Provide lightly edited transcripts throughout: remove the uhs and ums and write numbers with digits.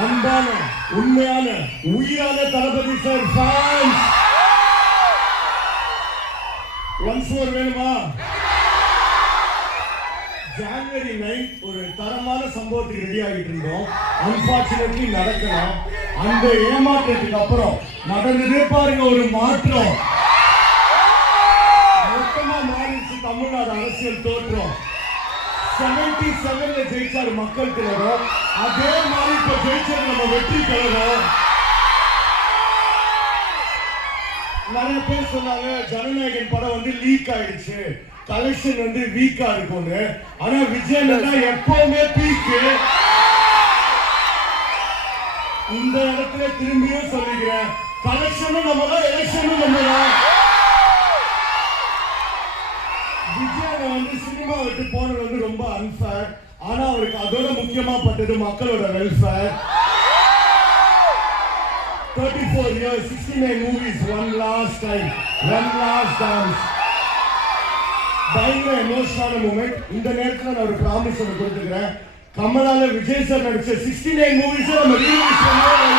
அன்பான உண்மையான உயிரான தளபதி சார் ஃபேன்ஸ் ஒன்ஸ் மோர் வேணுமா? ஜனவரி 9 ஒரு தரமான சம்பவத்துக்கு ரெடி ஆகிட்டு இருந்தோம். அன்பார்ச்சுனேட்லி நடக்கலாம். அந்த ஏமாற்றத்துக்கு அப்புறம் நடந்ததே பாருங்க ஒரு மாற்றம். மொத்தமா மாறிடுச்சு தமிழ்நாடு அரசியல் தோற்றம். 77 ஜெயிச்சாரு மக்கள் கழகம். அதே மாதிரி இப்ப ஜெயிச்சது நம்ம வெற்றி கழகம். நிறைய பேர் சொன்னாங்க ஜனநாயகன் படம் வந்து லீக் ஆயிடுச்சு, கலெக்ஷன் வந்து வீக்கா இருக்கும்னு. ஆனா விஜய் தான் எப்பவுமே பீக்கு. இந்த இடத்துல திரும்பியும் சொல்லிக்கிறேன், கலெக்ஷனும் நம்ம தான், எலெக்ஷனும் நம்ம தான். விஜய் வந்து சினிமா விட்டு போனது வந்து ரொம்ப அன்ஃபேர். ஆனா அவருக்கு அதோட முக்கியமா பட்டது மக்களோட welfare. 34 years, 69 movies, one last time, one last dance. பயங்கர எமோஷனல் மூமெண்ட். இந்த நேரத்தில் நான் ஒரு ப்ராமிஸ் ஒன்று கொடுத்துக்கிறேன். கமலால விஜய் சார் நடிச்ச 69 மூவிஸ் நம்ம ரீரிலீஸ் பண்ணுவோம்.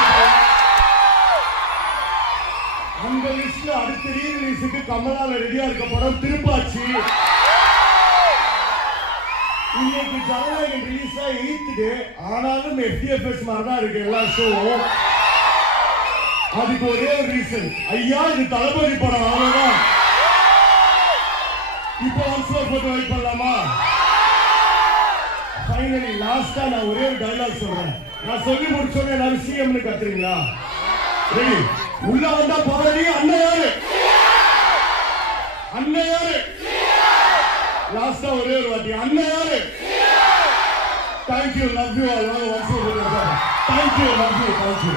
அந்த லிஸ்ட்ல அடுத்த ரீரிலீஸுக்கு கமலால ரெடியா இருக்க படம் திருப்பாச்சி. இன்னைக்கு ஜனநாயகன் ரிலீஸ் 8th டே. ஆனாலும் FDFS மாதிரி தான் இருக்கு எல்லா ஷோவும். அதுக்கு ஒரே ஒரு ரீசன், ஐயா இது தளபதி படம் அவ்வளவுதான். இப்போ ஆன்சர் போட்டு வெயிட் பண்ணலாமா? ஃபைனலி லாஸ்டா நான் ஒரே ஒரு டயலாக் சொல்றேன். நான் சொல்லி முடிச்சோன்னே எல்லாரும் சிஎம்னு கத்துறீங்களா? ரெடி? உள்ள வந்தா பவனி அண்ணன் யாரு? அண்ணன் யாரு? லாஸ்டா ஒரே ஒரு வாட்டி அண்ணன் யாரு? Thank you, love you all. Thank you, love you, thank you.